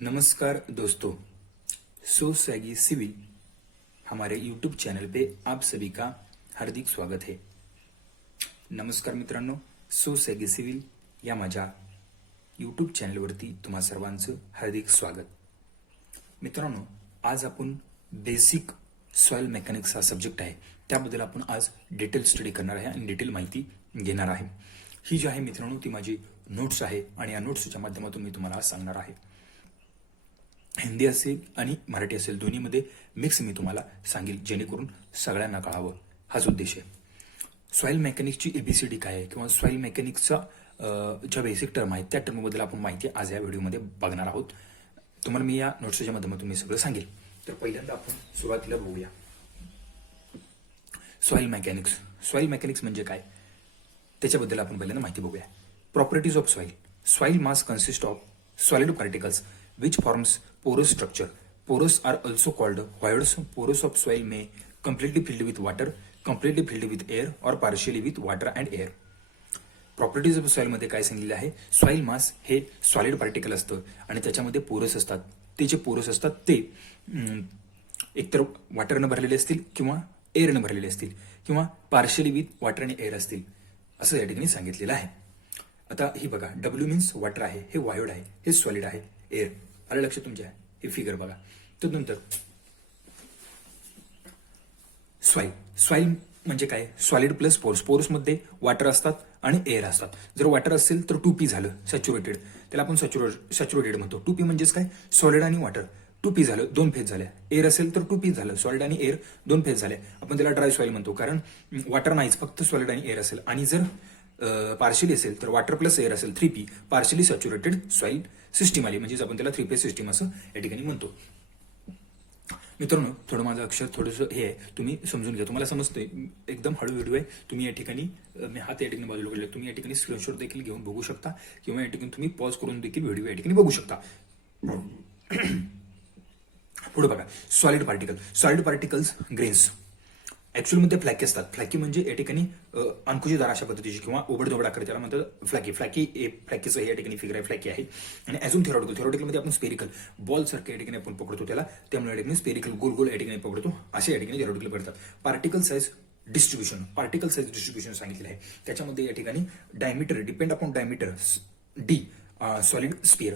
नमस्कार दोस्तों, so saggy civil हमारे यूट्यूब चॅनल पे आप सभी का हार्दिक स्वागत है। नमस्कार मित्रांनो, सो सैगी सिविल या माझ्या यूट्यूब चॅनलवरती तुम्हा सर्वांचं हार्दिक स्वागत। मित्रांनो, आज आपण बेसिक सॉइल मेकॅनिक्स हा सब्जेक्ट आहे त्याबद्दल आपण आज डिटेल स्टडी करणार आहे आणि डिटेल माहिती घेणार आहे। ही जी आहे मित्रांनो ती माझी नोट्स आहे आणि या नोट्सच्या माध्यमातून मी तुम्हाला आज सांगणार आहे। हिंदी असेल आणि मराठी असेल दोन्हीमध्ये मिक्स मी तुम्हाला सांगेल जेणेकरून सगळ्यांना कळावं, हाच उद्देश आहे। सॉइल मेकॅनिक्सची एबीसीडी काय आहे किंवा सॉइल मेकॅनिक्सचा ज्या बेसिक टर्म आहेत त्या टर्मबद्दल आपण माहिती आज या व्हिडिओमध्ये बघणार आहोत। तुम्हाला मी या नोट्सच्या माध्यमातून मी सगळं सांगेल। तर पहिल्यांदा आपण सुरुवातीला बघूया सॉइल मेकॅनिक्स। सॉइल मेकॅनिक्स म्हणजे काय त्याच्याबद्दल आपण पहिल्यांदा माहिती बघूया। Properties of soil. Soil mass consist of solid particles which forms porous structure. Porous are also called voids. Porous of soil may completely filled with water, completely filled with air or partially with water and air. Properties of soil मध्ये काय सांगितलेलं आहे, soil मास हे solid particle असतं आणि त्याच्यामध्ये पोरस असतात। ते जे पोरस असतात ते एकतर वॉटरनं भरलेले असतील किंवा एअरनं भरलेले असतील किंवा पार्शियली विथ वॉटर आणि एअर असतील असं या ठिकाणी सांगितलेलं आहे। आता ही बघा, डब्ल्यू मीन्स वॉटर आहे, हे वॉइड आहे, हे सॉलिड आहे, एअर आलं लक्षात तुमच्या। हे फिगर बघा। तर नंतर सॉइल। सॉइल म्हणजे काय, सॉलिड प्लस पोर्स। पोर्स मध्ये वॉटर असतात आणि एअर असतात। जर वॉटर असेल तर 2p झालं सॅच्युरेटेड, त्याला आपण सॅच्युरेटेड म्हणतो। 2p म्हणजेच काय, सॉलिड आणि वॉटर 2p झालं, दोन फेज झाल्या। एअर असेल तर 2p झालं, सॉलिड आणि एअर दोन फेज झाले। आपण त्याला ड्राय सॉइल म्हणतो कारण वॉटर नाहीच, फक्त सॉलिड आणि एअर असेल। आणि जर पार्शियली असेल तर वॉटर प्लस एअर असेल 3p, partially saturated soil system आली, म्हणजे आपण त्याला 3 फेज सिस्टीम असं या ठिकाणी म्हणतो। मित्रांनो, थोडं माझं अक्षर थोडंसं हे आहे, तुम्ही समजून घ्या, तुम्हाला समजतंय। एकदम हळू व्हिडिओ आहे, तुम्ही या ठिकाणी मी हात या ठिकाणी बाजूला केले, तुम्ही या ठिकाणी स्क्रीनशॉट देखील घेऊन बघू शकता किंवा या ठिकाणी तुम्ही पॉज करून देखील व्हिडिओ या ठिकाणी बघू शकता। पुढे बघा, solid particle. Solid particles grains actual मध्ये फ्लॅकी असतात। फ्लॅकी म्हणजे या ठिकाणी अंकुशीदार अशा पद्धतीची किंवा ओबडधोबड आकार, त्याला म्हणतात फ्लॅकी। फ्लॅकीचं या ठिकाणी फिगर आहे, फ्लॅकी आहे। आणि अजून थेरॉटिकल मध्ये आपण स्पेरिकल बॉल सारखं या ठिकाणी आपण पकडतो त्याला, त्यामुळे या ठिकाणी स्पेरिकल गोल गोल या ठिकाणी पकडतो, असे या ठिकाणी थेरॉटिकल करतात। Particle size distribution. Particle size distribution सांगितलेलं आहे, त्याच्यामध्ये या ठिकाणी diameter depend upon diameter D solid sphere.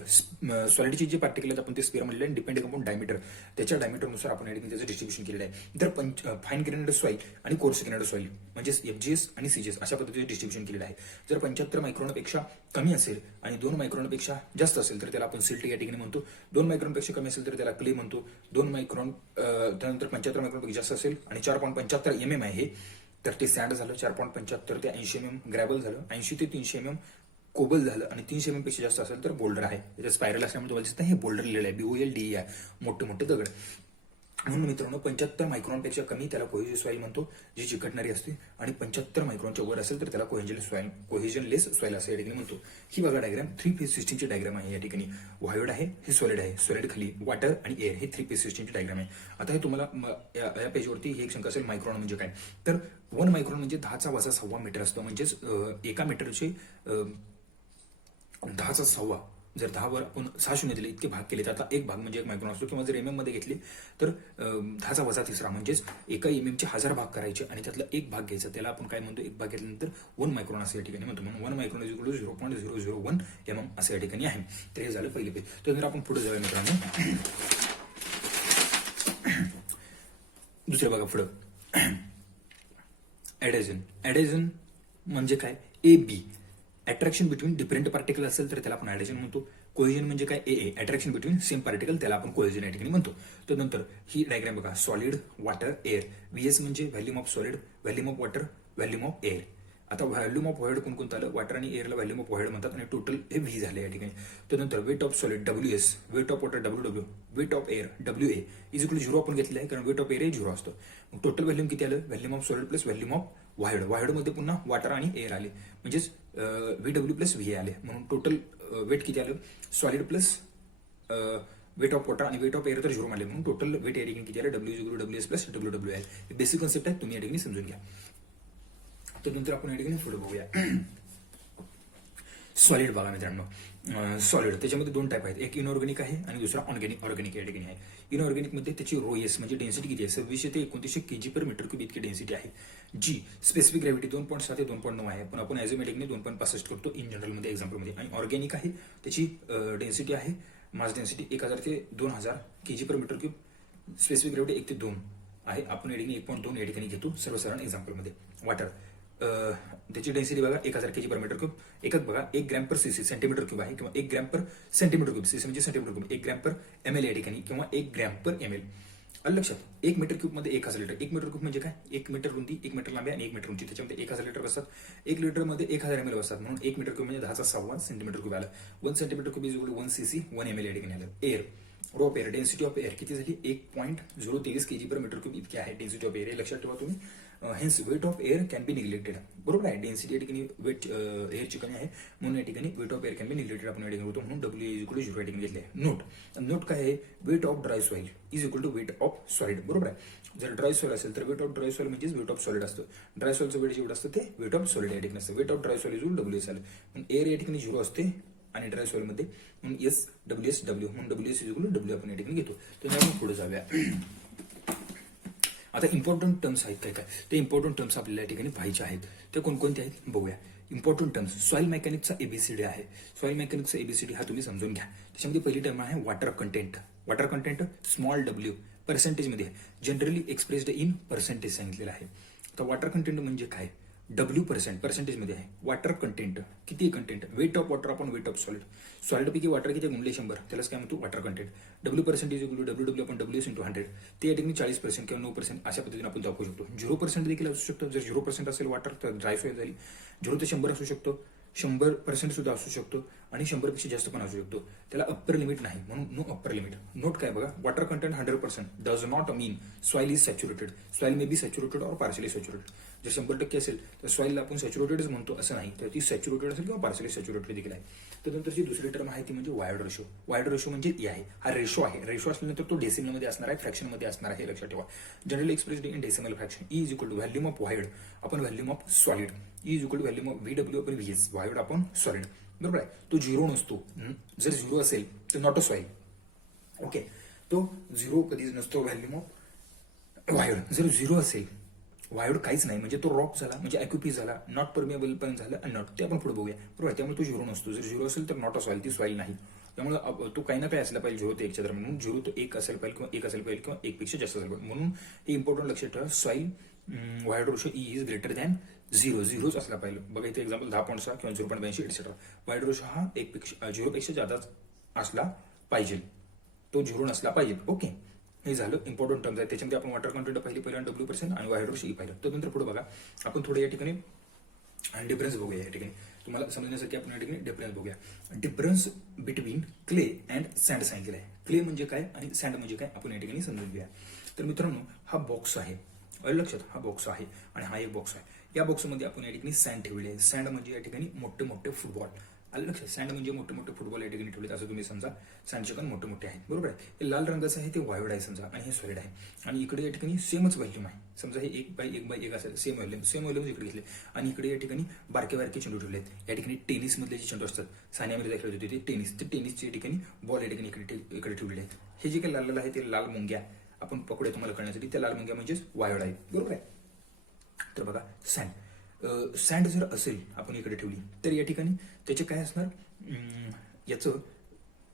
सॉलिडची जे पार्टिकल आहेत आपण ते स्पिअर म्हणले, डिपेंडिंग अपॉन डायमीटर, त्याच्या डायमीटरनुसार आपण या ठिकाणी त्याचं डिस्ट्रीब्युशन केलेलं आहे। तर फाईन ग्रेनेड सॉइल आणि कोर्स ग्रेनेड सॉइल म्हणजे FGS आणि CGS अशा पद्धतीचे डिस्ट्रीब्युशन केलेलं आहे। जर 75 मायक्रॉनपेक्षा कमी असेल आणि 2 मायक्रॉनपेक्षा जास्त असेल तर त्याला आपण सिल्ट या ठिकाणी म्हणतो। 2 मायक्रॉनपेक्षा कमी असेल तर त्याला क्ले म्हणतो। 2 मायक्रॉन त्यानंतर 75 मायक्रॉनपेक्षा जास्त असेल आणि 4.75 mm आहे हे, तर ते सँड झालं। 4.75 ते 80 mm ग्रॅबल झालं। 80 ते 300 mm कोबल झालं आणि 300 mm पेक्षा जास्त असेल तर बोल्डर आहे। त्याच्या स्पायरल असल्यामुळे तुम्हाला दिसतं हे बोल्डर लिहिलेलं आहे, BOLDE आहे, मोठे मोठे दगड। म्हणून मित्रांनो 75 मायक्रॉनपेक्षा कमी त्याला कोहेजिव्ह सॉइल म्हणतो, जी चिकटणारी असते, आणि 75 मायक्रॉनच्या वर असेल तर त्याला कोहेजनलेस सॉइल असं या ठिकाणी म्हणतो। ही बघा डायग्राम, 3 फेज सिस्टीमची डायग्राम आहे। या ठिकाणी व्हाईड आहे, हे सॉलिड आहे, सॉलिड खाली वॉटर आणि एअर, हे 3 फेज सिस्टीमची डायग्राम आहे। आता हे तुम्हाला या पेजवरती हे एक शंका असेल, मायक्रॉन म्हणजे काय, तर 1 मायक्रॉन म्हणजे 10⁻⁶ मीटर असतं, म्हणजेच एका मीटरचे 10⁻⁶। जर 10 वर आपण 6 शून्य दिले, इतके भाग केले तर आता एक भाग म्हणजे 1 मायक्रॉन असतो। किंवा जर MM मध्ये घेतले तर 10⁻³ म्हणजेच एका MM चे 1000 भाग करायचे आणि त्यातला एक भाग घ्यायचा, त्याला आपण काय म्हणतो, एक भाग घेतल्यानंतर 1 मायक्रॉन असं या ठिकाणी म्हणतो। म्हणून 1 मायक्रॉन = 0.001 mm असं या ठिकाणी आहे। तर हे झालं पहिले पेज। तर जर आपण पुढे जाऊया मित्रांनो, दुसरे बघा पुढं, ऍडेजन। ऍडेजन म्हणजे काय, AB attraction between different particle असेल तर त्याला आपण ऍडेजन म्हणतो। कोहेजन म्हणजे काय, AA attraction between same particle, त्याला आपण कोहेजन या ठिकाणी म्हणतो। तर नंतर ही डायग्राम बघा, सॉलिड, वॉटर, एअर। VS म्हणजे volume of solid, volume of water, volume of air. आता व्हॉल्यूम ऑफ व्हॉइड कोणकोणतं आलं, वॉटर आणि एअरला व्हॉल्यूम ऑफ व्हॉइड म्हणतात आणि टोटल हे V झाले या ठिकाणी। तर नंतर weight of solid WS, weight of water WW, weight of air WA = 0 आपण घेतलेलं आहे कारण वेट ऑफ एअर हे 0 असतं। मग टोटल व्हॉल्यूम किती आलं, volume of solid plus volume of void. Void मध्ये पुन्हा वॉटर आणि एअर आले, म्हणजेच VW प्लस VA आले। म्हणून टोटल वेट किती आलं, solid plus weight of water आणि वेट ऑफ एअर तर 0 आले, म्हणून टोटल वेट या ठिकाणी किती आलं, W WS प्लस WW आहे। बेसिक कन्सेप्ट आहे, तुम्ही या ठिकाणी समजून घ्या। तर नंतर आपण या ठिकाणी पुढे बघूया, सॉलिड बघा मित्रांनो, सॉलिड त्याच्यामध्ये दोन टाईप आहेत, एक इनऑर्गॅनिक आहे आणि दुसरा ऑर्गॅनिक या ठिकाणी आहे. इनऑर्गॅनिक मध्ये त्याची रोएस म्हणजे डेन्सिटी किती आहे, 2600 ते 2900 kg पर मीटर क्यूब इतकी डेन्सिटी आहे. जी स्पेसिफिक ग्रॅव्हिटी 2.7 ते 2.9 आहे, पण आपण ॲझोमॅटिकने 2.65 करतो इन जनरलमध्ये एक्झाम्पलमध्ये. आणि ऑर्गॅनिक आहे त्याची डेन्सिटी आहे मास डेन्सिटी 1000 ते 2000 kg per metre cube, specific gravity 1 ते 2 आहे. आपण या ठिकाणी 1.2 या ठिकाणी घेतो सर्वसाधारण एक्झाम्पलमध्ये. वॉटर त्याची डेन्सिटी बघा 1000 kg पर मीटर क्यूब, एकक बघा 1 gram per CC centimetre cube आहे, किंवा 1 gram per centimetre cube, CC म्हणजे centimetre cube, 1 gram per ml या ठिकाणी, किंवा 1 ग्रॅम पर ml. लक्षात, 1 मीटर क्यूब मध्ये 1000 लिटर. 1 मीटर क्यूब म्हणजे काय, 1 मीटर रुंदी, 1 मीटर लांबी आणि 1 मीटर उंची, त्याच्यामध्ये 1000 लिटर बसतात. 1 लिटर मध्ये 1000 ml बसतात, म्हणून 1 मीटर क्यूब म्हणजे 10⁶ सेंटीमीटर क्यूब आलं. 1 centimetre cube is 1 cc 1 ml या ठिकाणी आलं. Air, rho of air, density of air किती झाली, 1.023 kg पर मीटर क्यूब इतकी आहे डेन्सिटी ऑफ एअर. हे लक्षात ठेवा तुम्ही. Hence weight of air can be neglected. बरोबर आहे, डेन्सिटी या ठिकाणी वेट एअरची कमी आहे, म्हणून या ठिकाणी weight of air can be neglected आपण या ठिकाणी होतो, म्हणून W=0 या ठिकाणी घेतले. नोट काय आहे, weight of dry soil is equal to weight of solid. बरोबर आहे, जर ड्राय सॉइल असेल तर वेट ऑफ ड्राय सॉइल म्हणजे वेट ऑफ सॉलिड असतं. ड्राय सॉइलचं वेट जेवढं असतं ते वेट ऑफ सॉलिड या ठिकाणी असतं. Weight of dry soil is WS आलं, पण एअर या ठिकाणी 0 असते आणि ड्राय सॉइल मध्ये, म्हणून WS म्हणून WS is equal to W आपण या ठिकाणी घेतो. तर आपण पुढे जाऊया. आता इम्पॉर्टंट टर्म्स आहेत काय, ते इम्पॉर्टंट टर्म्स आपल्याला या ठिकाणी पाहिजे आहेत. ते कोणकोणते आहेत बघूया. इम्पॉर्टंट टर्म्स, सॉइल मेकॅनिक्सचा ABCD आहे. सॉइल मेकॅनिक्सचा ABCD हा तुम्ही समजून घ्या. त्याच्यामध्ये पहिली टर्म आहे water content. Water content small w percentage मध्ये, जनरली एक्सप्रेस्ड इन पर्सेंटेज सांगितलेलं आहे. तर वॉटर कंटेंट म्हणजे काय, W% पर्सेंटेज मध्ये आहे. वॉटर कंटेंट किती content, weight of water upon weight of solid. Solid पैकी वॉटर किती गुणले 100, त्यालाच काय म्हणतो water content. W% is equal to WW upon WS into 100. ते या ठिकाणी 40% किंवा 9% अशा पद्धतीने आपण दाखवू शकतो. 0% देखील असू शकतो. जर 0% असेल वॉटर तर ड्राय सॉइल झाली. 0 ते 100 असू शकतो, 100% सुद्धा असू शकतो, आणि 100 पेक्षा जास्त पण असू शकतो. त्याला अप्पर लिमिट नाही, म्हणून नो अप्पर लिमिट. नोट काय बघा, water content 100% does not mean soil is saturated. Soil may be saturated और पार्शली सॅच्युरेटेड. जर 100% असेल तर सॉइलला आपण सॅच्युरेटेडच म्हणतो असं नाही, तर ती सॅच्युरेटेड असेल किंवा पार्शली सॅच्युरेटेड देखील आहे. त्यानंतरची दुसरी टर्म आहे ती म्हणजे वायर्ड रेशो. वायर्ड रेशो म्हणजे ए आहे, हा रेशो आहे. रेशो असल्यानंतर तो डेसिमल मध्ये असणार आहे, फ्रॅक्शन मध्ये असणार आहे, लक्षात ठेवा. Generally expressed in decimal fraction. E is equal to volume of void आपण volume of solid. E is equal to volume of VW upon VS, void upon solid. बरोबर आहे, तो 0 नसतो. जर 0 असेल तर नॉट अ सॉइल. ओके, तो 0 कधीच नसतो व्हॅल्यूम ऑफ वायर्ड. जर 0 असेल, वायर्ड काहीच नाही, म्हणजे तो रॉक झाला, म्हणजे ॲक्युपीस झाला, नॉट परमिएबल पण झालं, आणि नॉट, ते आपण पुढे बघूया. बरोबर, त्यामुळे तो 0 नसतो. जर 0 असेल तर नॉट अ सॉइल, ती सॉइल नाही. त्यामुळे तो काही ना काही असला पाहिजे 0 ते 1 दरम्यान, म्हणून 0 ते 1 असेल पाहिजे, किंवा 1 असेल पाहिजे, किंवा 1 पेक्षा जास्त असेल पाहिजे. म्हणून हे इम्पॉर्टंट लक्षात ठेवा, soil wired ratio E is greater than 0 असला पाहिजे. बघा इथे एक्झाम्पल 10.6 किंवा 0.82 एक्सेट्रा. वायर्ड रेशो हा 0 पेक्षा जादा असला पाहिजे, तो 0 नसला पाहिजे. ओके, हे झालं इम्पॉर्टंट टर्म्स आहे. त्याच्यामध्ये आपण वॉटर कंटेंट पहिलं W% आणि वायर्ड रेशो E पाहिलं. त्यानंतर पुढे बघा, आपण थोडं या ठिकाणी डिफरन्स बघूया. या ठिकाणी तुम्हाला समजण्यासाठी आपण या ठिकाणी डिफरन्स बघूया. Difference between clay and sand सांगितलेलं आहे. क्ले म्हणजे काय आणि सँड म्हणजे काय आपण या ठिकाणी समजून घेऊया. तर मित्रांनो, हा बॉक्स आहे, लक्षात, हा बॉक्स आहे आणि हा एक बॉक्स आहे. या बॉक्समध्ये आपण या ठिकाणी सँड ठेवले आहे. सँड म्हणजे या ठिकाणी मोठे मोठे फुटबॉल. आलं लक्षात, सँड म्हणजे मोठे मोठे फुटबॉल या ठिकाणी ठेवलेत असं तुम्ही समजा. सँडचे कण मोठे मोठे आहेत. बरोबर आहे, हे लाल रंगाचं आहे ते वायर्ड आहे समजा, आणि हे सॉलिड आहे. आणि इकडे या ठिकाणी सेमच व्हॅल्यूम आहे. समजा हे 1/1/1 असेल, सेम व्हॅल्यूम इकडे घेतले, आणि इकडे या ठिकाणी बारके चेंडू ठेवले आहेत. या ठिकाणी टेनिस मधले जे चेंडू असतात, सानियामध्ये खेळत होते ते टेनिसच्या ठिकाणी बॉल या ठिकाणी इकडे ठेवलेले आहेत. हे जे काही लाल आहे ते लाल मुंग्या आपण पकडूया तुम्हाला कळण्यासाठी. त्या लाल मुंग्या म्हणजेच वायर्ड आहेत. बरोबर आहे. तर बघा, सँड जर असेल आपण इकडे ठेवली तर या ठिकाणी त्याचे काय असणार, याचं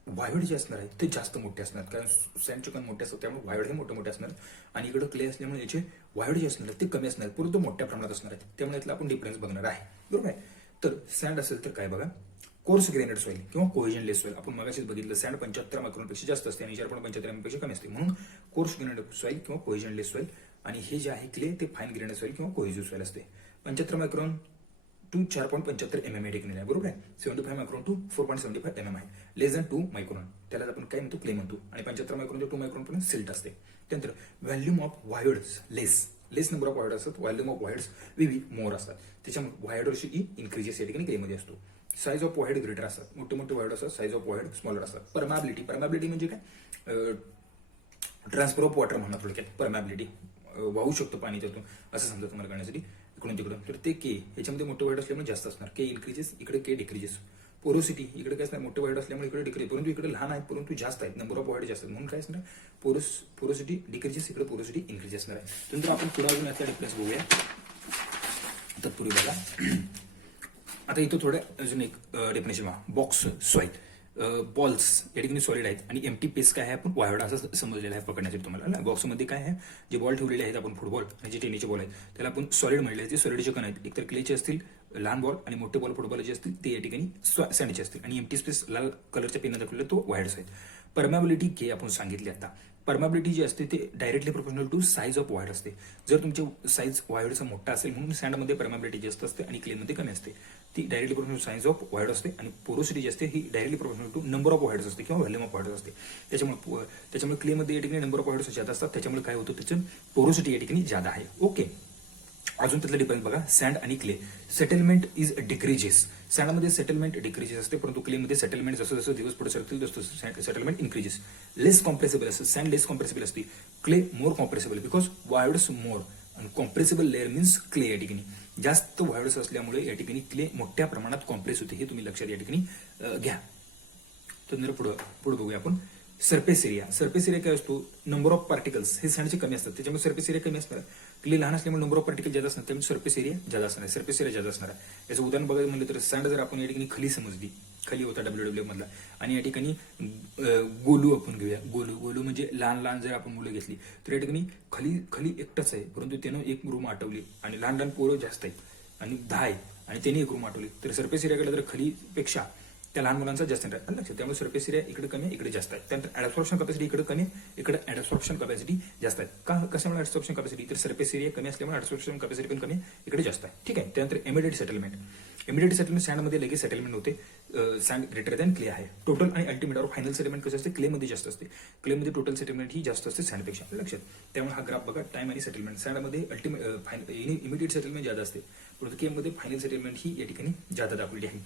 वायर्ड जे असणार आहे ते जास्त मोठे असणार, कारण सँडचे कण मोठे असतात त्यामुळे वायर्ड हे मोठे मोठे असणार, आणि इकडे क्ले असल्यामुळे याचे वायर्ड जे असणार ते कमी असणार, परंतु मोठ्या प्रमाणात असणार आहेत. त्यामुळे यातला आपण डिफरन्स बघणार आहे. बरोबर आहे. तर सँड असेल तर काय बघा, कोर्स ग्रेनेड सॉइल किंवा कोहेजनलेस सॉइल. आपण मगाशीच बघितलं, सँड 75 मायक्रॉनपेक्षा जास्त असते आणि 75 पेक्षा कमी असते, म्हणून कोर्स ग्रेनेड सॉइल किंवा कोहेजनलेस सॉइल. आणि हे जे आहे क्ले ते फाईन ग्रेनेड सॉइल किंवा कोहेजिव्ह सॉइल असते. 75 मायक्रॉन टू 4.75 mm या ठिकाणी आहे. बरोबर आहे. 75 मायक्रॉन टू 4.75 mm आहे. लेस दॅन 2 मायक्रॉन त्याला आपण काय म्हणतो, क्ले म्हणतो. आणि 75 मायक्रॉन ते 2 मायक्रॉन पर्यंत सिल्ट असते. त्यानंतर volume of voids less number of void असतात, व्हॅल्यूम ऑफ वायर्ड्स मोर असतात. त्याच्यामुळे वायर्ड रेशो E इन्क्रीजेस या ठिकाणी क्लेमध्ये असतो. साईज ऑफ वायर्ड ग्रेटर असतात, मोठे मोठे वायर्ड असतात, साईज ऑफ वायर्ड स्मॉलर असतात. परमॅबिलिटी म्हणजे काय, ट्रान्सफर ऑफ वॉटर म्हणा थोडक्यात. परमॅबिलिटी वाहू शकतो पाणी त्यातून असं समजा तुम्हाला करण्यासाठी इकडून तिकडून. तर ते के ह्याच्यामध्ये मोठे वायर्ड असल्यामुळे जास्त असणार. के इन्क्रीजेस, इकडे के डिक्रीजेस. पोरोसिटी इकडे काय असणार, मोठे वाईड असल्यामुळे इकडे डिक्रीज, परंतु इकडे लहान आहेत परंतु जास्त आहेत, नंबर ऑफ वाईड जास्त आहेत, म्हणून काय असणार पोरोसिटी डिक्रीजेस, इकडे पोरोसिटी इन्क्रीज असणार आहे. त्यानंतर आपण पुढे अजून याचा डिफरन्स बघूया. तत्पूर्वी बघा आता इथं थोडं अजून एक डेफिनेशन बॉक्स सॉइल, बॉल्स या ठिकाणी सॉलिड आहेत आणि एम्प्टी पेस काय आहे आपण वायवडा असं समजलेलं आहे पकडण्यासाठी तुम्हाला. बॉक्समध्ये काय आहे, जे बॉल ठेवलेले आहेत आपण फुटबॉल आणि जे टेनिसचे बॉल आहेत त्याला आपण सॉलिड म्हणले, जे सॉलिडचे कण आहेत एकतर क्लेचे असतील लहान बॉल आणि मोठे बॉल फुटबॉल जे असतील ते या ठिकाणी सँडचे असतील आणि एम्प्टी स्पेस लाल कलरच्या पेनने दाखवलेला तो वायर्स आहेत. परमॅबिलिटी के आपण सांगितली आता. परमॅबिलिटी जी असते ते directly proportional to size of void असते. जर तुमचे साईज वायरचा मोठा असेल म्हणून सँडमध्ये परमॅबिलिटी जास्त असते आणि क्लेमध्ये कमी असते. ती directly proportional size of void असते आणि पोरोसिटी जी असते ही directly proportional to number of voids असते किंवा व्हॉल्यूम ऑफ वायर्स असते. त्याच्यामुळे क्लेमध्ये या ठिकाणी नंबर ऑफ वायर्स जास्त असतात, त्याच्यामुळे काय होतं त्याचं पोरोसिटी या ठिकाणी जादा आहे. ओके, अजून त्यातला डिफरन्स बघा, सँड आणि क्ले. Settlement is decreases. सँडमध्ये सेटलमेंट डिक्रीजेस असते परंतु क्लेमध्ये सेटलमेंट जसं जसं दिवस पुढे सरतील तसं सेटलमेंट इन्क्रीजेस. लेस कॉम्प्रेसिबल असते, सँड लेस कॉम्प्रेसिबल असते, clay more compressible because voids more आणि कॉम्प्रेसिबल लेअर मीन्स क्ले. या ठिकाणी जास्त वायर्स असल्यामुळे या ठिकाणी क्ले मोठ्या प्रमाणात कॉम्प्रेस होते, हे तुम्ही लक्षात या ठिकाणी घ्या. तर पुढे बघूया आपण सरफेस एरिया. सरफेस एरिया काय असतो, नंबर ऑफ पार्टिकल्स हे सँडचे कमी असतात त्याच्यामुळे सरफेस एरिया कमी असणार. क्ले लहान असल्यामुळे नंबर ऑफ पार्टिकल जास्त असणार त्यामुळे सरफेस एरिया जास्त असणार आहे. सरफेस एरिया जास्त असणार आहे. याचं उदाहरण बघायला म्हणलं तर सँड जर आपण या ठिकाणी खाली समजली, खाली होता WW मधला आणि या ठिकाणी गोलू आपण घेऊया. गोलू म्हणजे लहान लहान जर आपण मुलं घेतली तर या ठिकाणी खाली एकटाच आहे परंतु त्यानं एक रूम आठवली आणि लहान लहान पोरं जास्त आहेत आणि 10 आहे आणि त्यांनी एक रूम आठवली तर सरफेस एरिया केला तर खालीपेक्षा त्या लहान मुलांचा जास्त लक्षात. त्यामुळे सरफेस एरिया इकडे कमी आहे इकडे जास्त आहे. त्यानंतर ऍडसॉर्प्शन कॅपॅसिटी इकडे कमी आहे इकडे ऍडसॉर्प्शन कॅपॅसिटी जास्त आहे. कशामुळे ऍडसॉर्प्शन कॅपॅसिटी, तर सरफेस एरिया कमी असल्यामुळे ऍडसॉर्प्शन कॅपॅसिटी पण कमी इकडे जास्त आहे. ठीक आहे. त्यानंतर इमिडिएट सेटलमेंट. इमिडिएट सेटलमेंट सँडमध्ये लगेच सेटलमेंट होते, सँड ग्रेटर दॅन क्ले आहे. टोटल आणि अल्टिमेट और फायनल सेटलमेंट कसं असते, क्लेमध्ये जास्त असते. क्लेमध्ये टोटल सेटलमेंट ही जास्त असते सँडपेक्षा, लक्षात. त्यामुळे हा ग्राफ बघा, टाइम आणि सेटलमेंट. सँडमध्ये इमिडिएट सेटलमेंट जास्त असते परंतु केमध्ये फायनल सेटलमेंट ही या ठिकाणी जादा दाखवली आहे.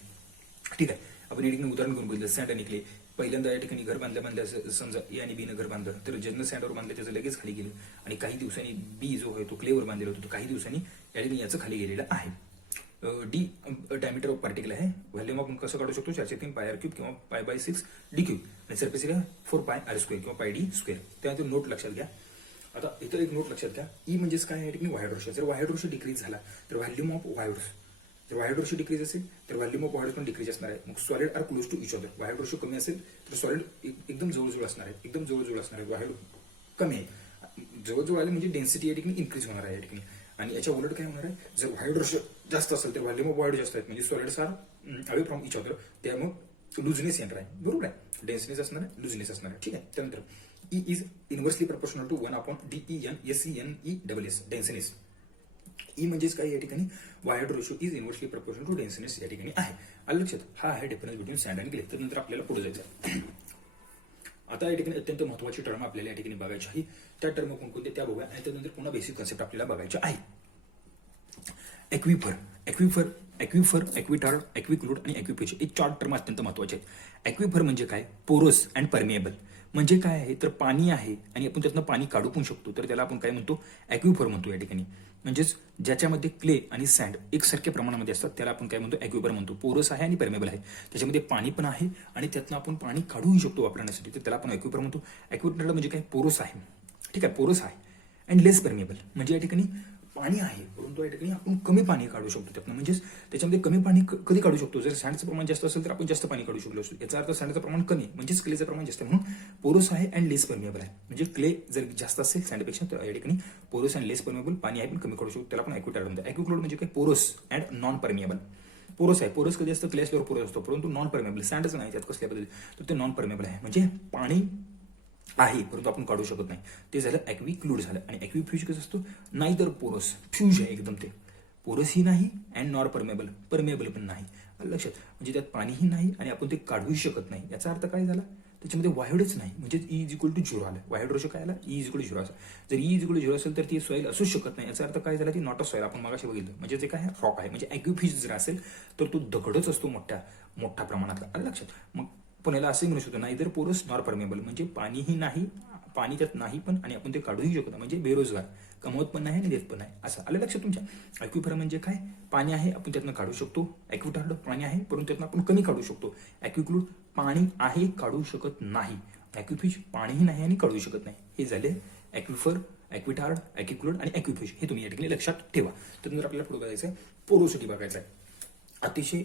ठीक आहे. आपण या ठिकाणी उदाहरण करून बघितलं, सँड आणि क्ले. पहिल्यांदा या ठिकाणी घर बांधल्या समजा ए आणि बी घर बांधलं तर ज्यांना सँडवर बांधलं त्याचं लगेच खाली गेलं आणि काही दिवसांनी बी जो आहे तो क्लेवर बांधलेला होतो तो काही दिवसांनी या ठिकाणी याचं खाली गेलेलं आहे. डी डायमीटर ऑफ पार्टिकल आहे. व्हॉल्यूम आपण कसं काढू शकतो, 403 πr³ किंवा π/6 d³ आणि सरफेस एरिया 4πr² किंवा πd². त्यानंतर नोट लक्षात घ्या. आता इथं एक नोट लक्षात घ्या, ई म्हणजेच काय, या ठिकाणी वायर रेशो. जर वायर रेशो डिक्रीज झाला तर व्हॉल्यूम ऑफ वायर्स, जर वायर रेशो डिक्रीज असेल तर व्हॉल्यूम ऑफ वायर्स पण डिक्रीज असणार आहे. मग solid are close to each other. Void ratio कमी असेल तर सॉलिड एकदम जवळजवळ असणार आहे, एकदम जवळजवळ असणार आहे. वायर कमी आहे, जवळजवळ आले म्हणजे डेन्सिटी या ठिकाणी इन्क्रीज होणार आहे या ठिकाणी. आणि याच्या उलट काय होणार आहे, जर वायर रेशो जास्त असेल तर व्हॉल्यूम ऑफ वायर जास्त आहेत म्हणजे solids are away from each other, त्यामुळे लुजनेस येणार आहे. बरोबर आहे, डेन्सिनेस असणार आहे, लुजनेस असणार आहे. ठीक आहे. त्यानंतर e is inversely proportional to 1/DEN/SENES denseness. E म्हणजेच काय, या ठिकाणी void ratio is inversely proportional to denseness या ठिकाणी आहे. आलं लक्षात. हा आहे difference between sand and clay. तर नंतर आपल्याला पुढे जायचं. आता या ठिकाणी अत्यंत महत्वाची टर्म आपल्याला या ठिकाणी बघायची आहे. त्या टर्म कोणकोणते त्या बघूया आणि त्यानंतर पुन्हा बेसिक कन्सेप्ट आपल्याला बघायचे आहे. ॲक्विफर, ॲक्विटार्ड, ॲक्विक्लूड आणि ॲक्विफिश हे 4 टर्म अत्यंत महत्वाचे आहेत. ॲक्विफर म्हणजे काय, पोरस अँड परमिएबल. म्हणजे काय आहे, तर पाणी आहे आणि आपण त्यातनं पाणी काढू पण शकतो तर त्याला आपण काय म्हणतो, ॲक्विफर म्हणतो या ठिकाणी. म्हणजेच ज्याच्यामध्ये क्ले आणि सँड एकसारख्या प्रमाणामध्ये असतात त्याला आपण काय म्हणतो, ॲक्विफर म्हणतो. पोरस आहे आणि परमेबल आहे, त्याच्यामध्ये पाणी पण आहे आणि त्यातनं आपण पाणी काढूही शकतो वापरण्यासाठी, तर त्याला आपण ॲक्विफर म्हणतो. ॲक्विफर म्हणजे काय, पोरस आहे. ठीक आहे, पोरस आहे. अँड लेस परमेबल म्हणजे या ठिकाणी पाणी आहे परंतु या ठिकाणी आपण कमी पाणी काढू शकतो त्यातनं. म्हणजेच त्याच्यामध्ये कमी पाणी कधी काढू शकतो, जर सँडचं प्रमाण जास्त असेल तर आपण जास्त पाणी काढू शकलो असतो. याचा अर्थ सँडचं प्रमाण कमी म्हणजेच क्लेचं प्रमाण जास्त आहे, म्हणून पोरस आहे अँड लेस परमिएबल आहे. म्हणजे क्ले जर जास्त असेल सँडपेक्षा तर या ठिकाणी पोरस अँड लेस परमिएबल, पाणी आहे पण कमी काढू शकतो, त्याला आपण ॲक्विटार्ड म्हणतो. ॲक्विक्लोड म्हणजे काय, पोरस अँड नॉन परमिएबल. पोरस आहे, पोरस कधी असतं, क्ले असल्यावर पोरस असतो परंतु नॉन परमिएबल. सँडच नाही त्यात कसल्या बद्दल, तर ते नॉन परमिएबल आहे म्हणजे पाणी आहे परंतु आपण काढू शकत नाही. ते झालं ॲक्विक्लूड झालं. आणि ॲक्विफ्यूज कसं असतो, नाही तर पोरस, फ्यूज आहे एकदम. ते पोरसही नाही अँड नॉर परमेबल, परमेबल पण नाही. लक्षात, म्हणजे त्यात पाणीही नाही आणि आपण ते काढूही शकत नाही. याचा अर्थ काय झाला, त्याच्यामध्ये वायडच नाही म्हणजे E=0 आलं. वायड रेशो काय आला, E=0 असेल. जर E=0 असेल तर ती सॉईल असूच शकत नाही. याचा अर्थ काय झाला, ती नॉट अ सॉईल. आपण मागाशी बघितलं म्हणजे ते काय, रॉक आहे. म्हणजे ॲक्विफिश जर असेल तर तो दगडच असतो मोठ्या प्रमाणातला. लक्षात. मग पण याला असे म्हणू शकतो, नाही तर पोरस नॉर परमेबल म्हणजे पाणीही नाही पाणी त्यात नाही पण आणि आपण ते काढूही शकतो, म्हणजे बेरोजगार, कमवत पण नाही आणि देत पण नाही, असं आलं लक्षात तुमच्या. ॲक्विफर म्हणजे काय, पाणी आहे आपण त्यातनं काढू शकतो. ॲक्विटार्ड पाणी आहे परंतु त्यातनं आपण कमी काढू शकतो. ॲक्विक्लूड पाणी आहे काढू शकत नाही. ॲक्विफिश पाणीही नाही आणि काढू शकत नाही. हे झाले ॲक्विफर, ॲक्विटार्ड, ॲक्विक्लूड आणि ॲक्विफिश. हे तुम्ही या ठिकाणी लक्षात ठेवा. तर आपल्याला पुढे बघायचं आहे पोरोसिटी बघायचं आहे. अतिशय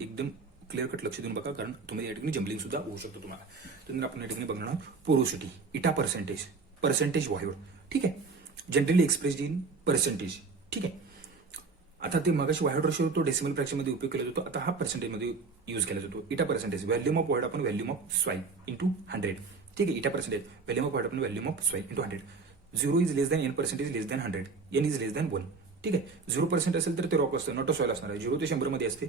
एकदम क्लिअर कट लक्ष देऊन बघा, कारण तुम्ही या ठिकाणी जम्बलिंग सुद्धा होऊ शकतो तुम्हाला. तर आपण या ठिकाणी बघणार आहोत पोरोसिटी, इटा पर्सेंटेज, पर्सेंटेज व्हॉइड. ठीक आहे, जनरली एक्सप्रेस्ड इन पर्सेंटेज. ठीक आहे, आता ते मगाशी व्हॉइड रेशो तो डेसिमल फ्रॅक्शन मध्ये उपयोग केला जातो, आता हा पर्सेंटेज मध्ये यूज केला जातो. इटा पर्सेंटेज व्हॅल्यूम ऑफ व्हॉइड आपण व्हॅल्यूम ऑफ सॉइल इंटू 100. ठीक आहे, इटा पर्सेंटेज व्हॅल्यूम ऑफ व्हॉइड आपण volume of soil into 100. 0 is less than n percentage less than 100, n is less than 1. ठीक आहे, 0% असेल तर ते रॉक असतं, नॉट अ सॉइल असणार आहे. 0 ते 100 मध्ये असते,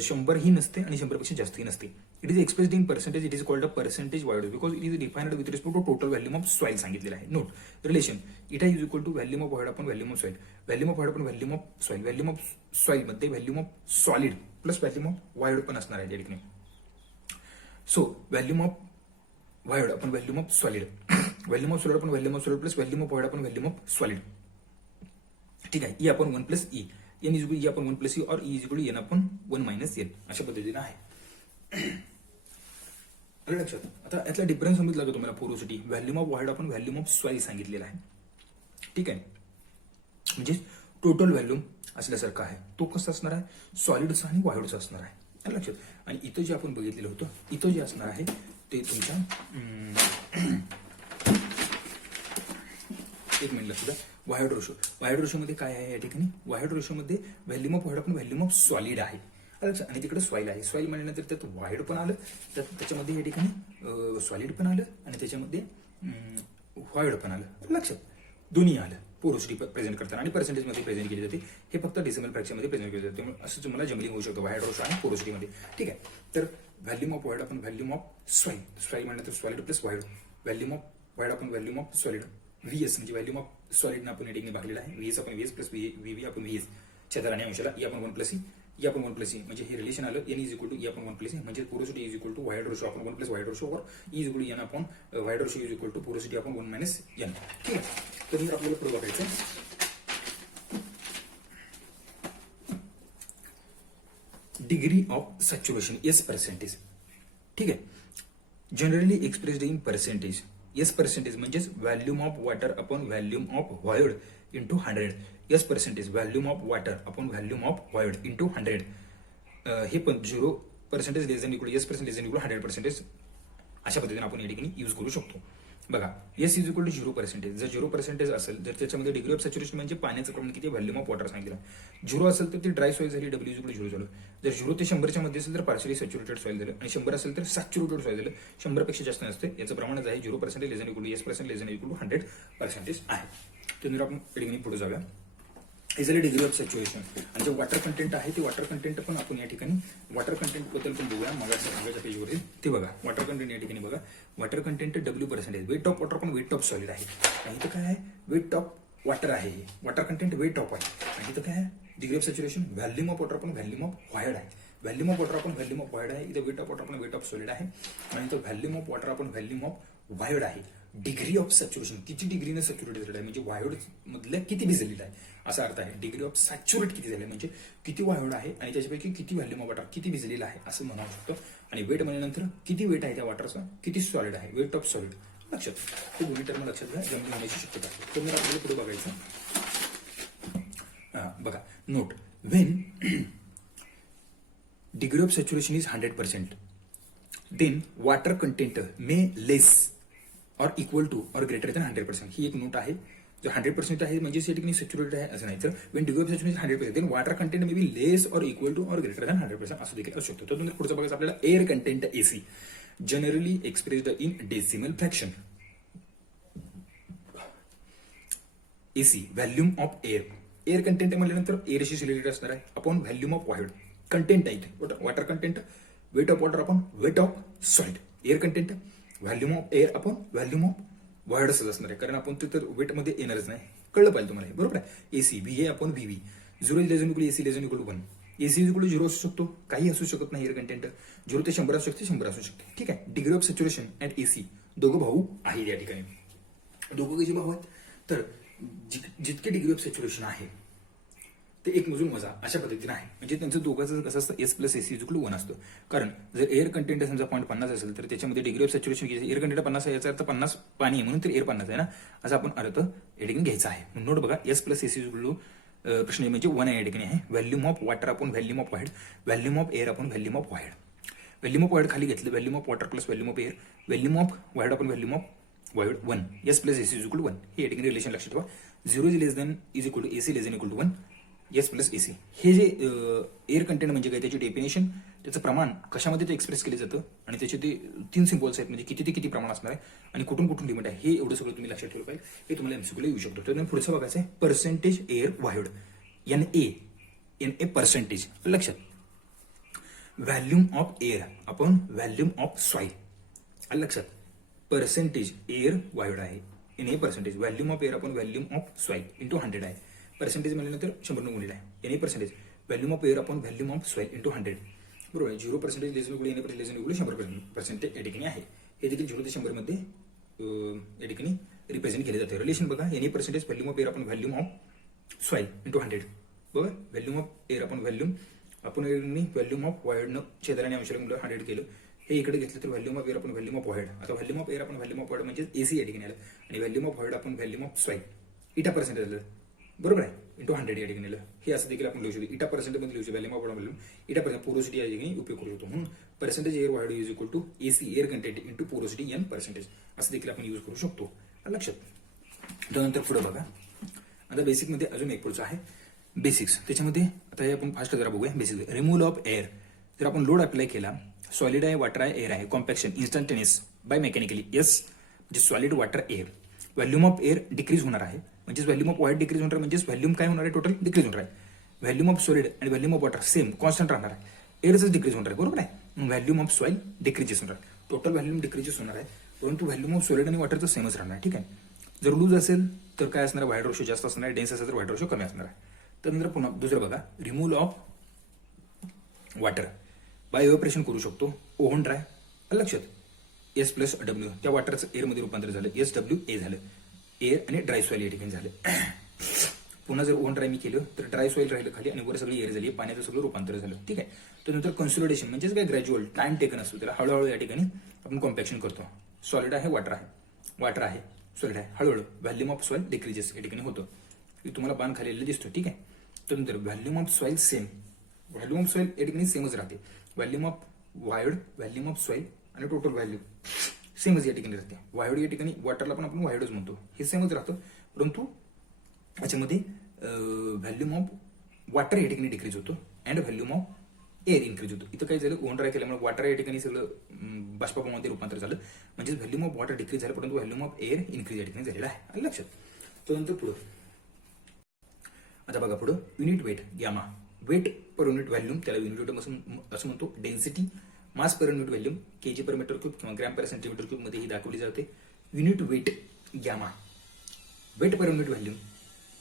100 ही नसते आणि 100 पेक्षा जास्तही नसते. It is expressed in percentage, it is called a percentage void because it is defined with respect to total volume of soil सांगितलेलं आहे. Note relation, eta is equal to volume of void upon volume of soil. Volume of void upon volume of soil, volume of soil मध्ये volume of solid plus volume of void पण असणार आहे या ठिकाणी. So volume of void upon volume of solid, volume of solid upon volume of solid plus volume of void upon volume of solid. ठीक आहे, e upon 1 plus e, n is equal e upon 1 plus e और E is equal n upon 1 minus n, अशा पद्धतीने आहे. आलं लक्षात. आता यातला डिफरन्स समजला का तुम्हाला porosity, volume of void upon volume of soil सांगितलेला आहे. ठीक आहे, म्हणजे टोटल व्हॅल्यूम असल्यासारखं आहे. तो कसा असणार आहे, सॉलिडचा आणि व्हॉइडचा असणार आहे. आलं लक्षात. आणि इथं जे आपण बघितलेलं होतं, इथं जे असणार आहे ते तुमच्या एक मिनिट लक्षात द्या. व्हॉइड रेशो, व्हॉइड रेशो मध्ये काय आहे या ठिकाणी, व्हॉइड रेशो मध्ये volume of void upon volume of solid आहे. आणि तिकडे सॉइल आहे. सॉइल म्हणल्यानंतर त्यात व्हॉइड पण आलं, त्याच्यामध्ये या ठिकाणी सॉलिड पण आलं आणि त्याच्यामध्ये व्हॉइड पण आलं. लक्षात, दोन्ही आलं पोरोसिटी प्रेझेंट करताना. आणि पर्सेंटेज मध्ये प्रेझेंट केली जाते, हे फक्त डेसिमल फ्रॅक्शन मध्ये प्रेझेंट केली जाते. त्यामुळे असं तुम्हाला जम्बलिंग होऊ शकतं व्हॉइड रेशो आणि पोरोसिटी मध्ये. ठीक आहे, तर volume of void upon volume of soil, soil म्हणल्यानंतर solid plus void, volume of void upon volume of solid, VS म्हणजे व्हॅल्यूम ऑफ सॉलिडनं आपण एटिंगने भागलेला आहे. व्हीएस आपण व्हीएस प्लस व्हीव्ही आपण व्हीएस छेदाला आणि अंशाला ई आपण 1 प्लस ई आपण 1 प्लस ई, म्हणजे हे रिलेशन आलं. N is equal to E आपण 1 प्लस ई, म्हणजे porosity is equal to void ratio आपण 1 प्लस व्हॉइड रेशो और E is equal to N upon void ratio is equal to porosity आपण 1 minus N. ठीक आहे, तर आपल्याला पुढे बघायचं degree of saturation, S percentage. ठीक आहे, generally expressed in percentage. S percentage म्हणजेच volume of water upon volume of void into 100. S percentage volume of water upon volume of void into 100. हे पण 0% less than equal S percent less than equal 100%, अशा पद्धतीने आपण या ठिकाणी use करू शकतो. बघा, एस इज इक्वल टू 0%. जर 0% असेल तर त्याच्यामध्ये डिग्री ऑफ सॅच्युरेशन म्हणजे पाण्याचं प्रमाण किती, व्हॅल्यूम ऑफ वॉटर सांगितलं. 0 असेल तर ती ड्राय सॉइल झाली, डब्ल्यू इज इक्वल टू 0 झालं. जर 0 ते 100च्या मध्ये असेल तर पार्शली सॅच्युरेटेड सॉइल झालं, आणि 100 असेल तर सॅच्युरेटेड सॉइल झालं. 100 पेक्षा जास्त नसते, याचं प्रमाणच आहे 0% less than equal to S percent less than equal to 100% आहे. तर आपण ठिकाणी पुढे जाऊया. हे झालं डिग्री ऑफ सॅच्युरेशन. आणि जे वॉटर कंटेंट आहे ते वॉटर कंटेंट पण आपण या ठिकाणी वॉटर कंटेंट बद्दल पण बघूया. मागाच्या पेजवरील ते बघा, वॉटर कंटेंट या ठिकाणी बघा. Water content W%, weight of water पण वेट ऑफ सॉलिड आहे. आणि इथं काय आहे, वेट ऑफ वॉटर आहे. वॉटर कंटेंट वेट ऑफ आहे. आणि इथं काय आहे, degree of saturation volume of water पण व्हॅल्यूम ऑफ व्हॉइड आहे. व्हॅल्यूम ऑफ वॉटर आपण व्हॅल्यूम ऑफ व्हॉइड आहे. इथं वेट ऑफ वॉटर पण वेट ऑफ सॉलिड आहे. आणि इथं व्हॅल्यूम ऑफ वॉटर आपण व्हॅल्यूम ऑफ व्हॉइड आहे. डिग्री ऑफ सॅच्युरेशन किती डिग्रीने सॅच्युरेट झालेलं आहे, म्हणजे व्हॉइड मधल्या किती भिजलेलं आहे असा अर्थ आहे. डिग्री ऑफ सॅच्युरेट किती झाले म्हणजे किती व्हॉइड आहे आणि त्याच्यापैकी किती व्हॅल्यूम ऑफ वॉटर किती भिजलेलं आहे असं म्हणू शकतो. आणि वेट म्हणल्यानंतर किती वेट आहे त्या वॉटरचा, किती सॉलिड आहे, वेट ऑफ सॉलिड. लक्षात, ते दोन्ही टर्म लक्षात घ्या, जमली होण्याची शक्यता आहे. तर आपल्याला पुढे बघायचं. बघा, note, when degree of saturation is 100%, then water content may less और इक्वल टू और ग्रेटर दॅन 100%. ही एक नोट आहे. जर 100% आहे म्हणजे या ठिकाणी सॅच्युरेटेड आहे असं नाही. तर when degree of saturation 100%, then water content may be less और इक्वल टू और ग्रेटर दॅन 100% असं देखील असू शकतो. तर तुम्ही पुढचं बघायचं आपल्याला air content AC, generally expressed in decimal fraction. AC volume of air, air content म्हटल्यानंतर एअरशी रिलेटेड असणार आहे upon volume of void. Content आहे water content, weight of water upon weight of solid. Air content volume of air upon volume of व्हॉइडच असणार आहे, कारण आपण ते तर वेट मध्ये येणारच नाही. कळलं पाहिजे तुम्हाला, बरोबर आहे. AC VA upon VV, 0 is less than equal AC less than equal 1. AC is equal 0 असू शकतो, काही असू शकत नाही. एअर कंटेंट 0 ते 100 असू शकते, 100 असू शकते. ठीक आहे. Degree of saturation at AC दोघं भाऊ आहेत या ठिकाणी. दोघं कसे भाऊ आहेत तर जितके डिग्री ऑफ सॅच्युरेशन आहे ते एक मोजून वजा अशा पद्धतीने आहे. म्हणजे त्यांचं दोघांचं कसं असतं S plus AC equal to 1 असतं. कारण जर एअर कंटेंट समजा 0.50 असेल तर त्याच्यामध्ये डिग्री ऑफ सॅच्युरेशन घ्यायचं. एअर कंटेंट 50 आहे याचा अर्थ 50 पाणी आहे म्हणून तर एअर 50 आहे ना, असं आपण अर्थ या ठिकाणी घ्यायचा आहे. नोट बघा S plus AC equal to प्रश्न म्हणजे 1 या ठिकाणी आहे. Volume of water upon volume of void, volume of air upon volume of void. Volume of void खाली घेतलं, volume of water plus volume of air, volume of void upon volume of void 1. S plus AC equal to 1 हे या ठिकाणी relation लक्षात ठेवा. 0 is less than is equal to AC less than equal to 1 S plus AC. हे जे air content म्हणजे काय त्याची डेफिनेशन, त्याचं प्रमाण कशामध्ये ते एक्सप्रेस केले जातं आणि त्याचे ते 3 सिम्बॉल्स आहेत म्हणजे किती ते किती प्रमाण असणार आहे आणि कुठून कुठून लिमिट आहे हे एवढं सगळं तुम्ही लक्षात ठेवलं पाहिजे. हे तुम्हाला एमसीक्यूला येऊ शकतो. तर पुढचं बघायचं आहे percentage air wide NA percentage लक्षात. व्हॅल्यूम ऑफ एअर आपण व्हॅल्यूम ऑफ सॉइल लक्षात. पर्सेंटेज एअर वायड आहे NA percentage. Volume of air आपण व्हॅल्यूम ऑफ सॉइल इंटू 100 आहे. पर्सेंटेज म्हणल्यानंतर 100 ने गुणिले आहे. NA percentage volume of air आपण व्हॅल्यूम ऑफ सॉइल इंटू 100 बरोबर आहे. 0% लेस इक्वल NA लेस इक्वल 100% या ठिकाणी आहे. हे देखील 0 ते 100 मध्ये या ठिकाणी रिप्रेझेंट केले जाते. रिलेशन बघा NA percentage volume of air आपण व्हॅल्यूम ऑफ सॉइल इंटू 100 बरोबर. व्हॅल्यूम ऑफ एअर आपण व्हॅल्यूम ऑफ वायडनं छेदाने अंशाला 100 केलं. हे इकडे घेतलं तर व्हॅल्यूम ऑफ एअर आपण व्हॅल्यूम ऑफ वायड. आता व्हॅल्यूम ऑफ एअर आपण व्हॅल्यूम ऑफ वायड म्हणजे एसी या ठिकाणी आलं आणि व्हॅल्यूम ऑफ वायड आपण व्हॅल्यूम ऑफ सॉइल इटा पर्सेंटेज आलं बरोबर आहे इंटू 100 या ठिकाणी. हे असं देखील आपण लिहू शकतो. इटा पर्सेंटेज मध्ये लिहू शकतो. Volume of volume eta percent porosity या ठिकाणी उपयोग करू शकतो. म्हणून percentage air void is equal to AC air content into porosity N percentage असं देखील आपण यूज करू शकतो लक्षात. त्यानंतर पुढे बघा आता बेसिक मध्ये अजून एक पुढचं आहे बेसिक्स. त्याच्यामध्ये आता हे आपण फास्ट जरा बघूया. Basic removal of air. जर आपण लोड अप्लाय केला, सॉलिड आहे, वॉटर आहे, एअर आहे, compaction instantaneous by mechanically S म्हणजे solid water air. Volume of air decrease होणार आहे म्हणजेच व्हॅल्यूम ऑफ वाईड डिक्रीज होणार आहे म्हणजेच व्हॅल्यूम काय होणार आहे टोटल डिक्रीज होणार आहे. व्हॅल्यूम ऑफ सॉलिड आणि volume of water same constant राहणार आहे. एअरच डिक्रीज होणार आहे बरोबर आहे. व्हॅल्यूम ऑफ सॉइल डिक्रीजेस होणार आहे. टोटल व्हॅल्यूम डिक्रीजेस होणार आहे परंतु व्हॅल्यूम ऑफ सॉलिड आणि वॉटरचं सेमच राहणार आहे. ठीक आहे. जर लूज असेल तर काय असणार वाईड रेशो जास्त असणार आहे. डेन्स असेल तर वाईड रेशो कमी असणार आहे. त्यानंतर पुन्हा दुसरं बघा removal of water bye evaporation करू शकतो. ओव्हन ड्राय लक्षात. एस प्लस डब्ल्यू त्या वॉटरचं एअरमध्ये रूपांतर झालं. SWA झालं. एअर आणि ड्राय सॉइल या ठिकाणी झालं. पुन्हा जर ओव्हन ड्राय मी केलं तर ड्राय सॉइल राहिलं खाली आणि वर सगळी एअर झाली. पाण्याचं सगळं रूपांतर झालं. ठीक आहे. त्यानंतर कन्सोलिडेशन म्हणजेच काय ग्रॅज्युअल टाइम टेकन असतो त्याला. हळूहळू या ठिकाणी आपण कॉम्पॅक्शन करतो. सॉलिड आहे वॉटर आहे सॉलिड आहे हळूहळू व्हॅल्यूम ऑफ सॉइल डिक्रीजेस या ठिकाणी होतं. तुम्हाला बाण खालीला दिसतो. ठीक आहे. त्यानंतर volume of soil same. Volume of soil या ठिकाणी सेमच राहते. Volume of wide volume of soil आणि टोटल व्हॅल्यू सेमच या ठिकाणी राहते. वायड या ठिकाणी वॉटरला पण आपण वायडच म्हणतो. हे सेमच राहतं परंतु याच्यामध्ये व्हॅल्यूम ऑफ वॉटर या ठिकाणी डिक्रीज होतो and volume of air increase होतो. इथं काय झालं ओव्हन ड्राय केल्यामुळे वॉटर या ठिकाणी सगळं बाष्पामध्ये रूपांतर झालं म्हणजे व्हॅल्यूम ऑफ वॉटर डिक्रीज झालं परंतु व्हॅल्यूम ऑफ एअर इन्क्रीज या ठिकाणी झालेला आहे लक्षात. त्यानंतर पुढं आता बघा पुढं unit weight gamma. Weight per unit volume त्याला युनिट वेट असं म्हणतो. Density mass per unit volume kg per metre cube किंवा ग्रॅम पर सेंटीमीटर क्यूब मध्ये ही दाखवली जाते. Unit weight gamma. Weight per unit volume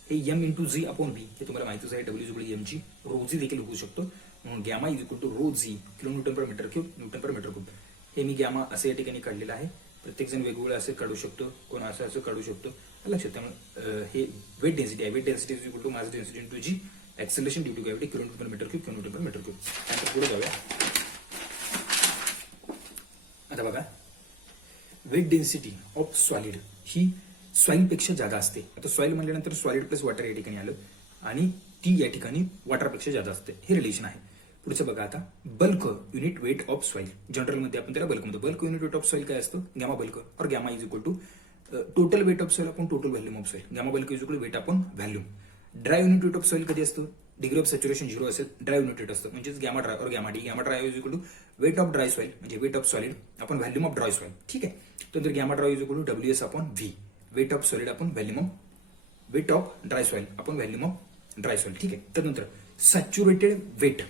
हे M into G upon V हे तुम्हाला माहितीच आहे. W mg रो जी देखील होऊ शकतो. म्हणून gamma is equal to rho G kilometre per metre cube newton per metre cube. हे मी गॅमा असे या ठिकाणी काढलेलं आहे. प्रत्येक जण वेगवेगळं असे काढू शकतो. कोण असं काढू शकतो लक्षात. त्यामुळे हे वेट डेन्सिटी आहे. Weight density is equal to mass density into G acceleration due to gravity kilometre per metre cube kilometre per metre cube. त्यानंतर पुढे जाऊया. आता बघा वेट डेन्सिटी ऑफ सॉलिड ही सॉइल पेक्षा जादा असते. आता सॉइल म्हणल्यानंतर सॉलिड प्लस वॉटर या ठिकाणी आलं आणि ती या ठिकाणी वॉटर पेक्षा जादा असते. हे रिलेशन आहे. पुढचं बघा आता bulk unit weight of soil. General मध्ये आपण त्याला बल्क म्हणतो. Bulk unit weight of soil काय असतं गॅमा बल्क और gamma is equal to total weight of soil आपण total volume of soil. Gamma bulk is equal weight आपण volume. Dry unit weight of soil कधी असतं degree of saturation 0 असेल dry unit weight असतं म्हणजेच gamma dry और gamma D. Gamma dry is equal to weight of dry soil म्हणजे weight of solid आपण volume of dry soil. ठीक आहे. त्यानंतर gamma dry is equal to WS upon V weight of solid आपण volume of weight of dry soil आपण volume of dry soil. ठीक आहे. त्यानंतर saturated weight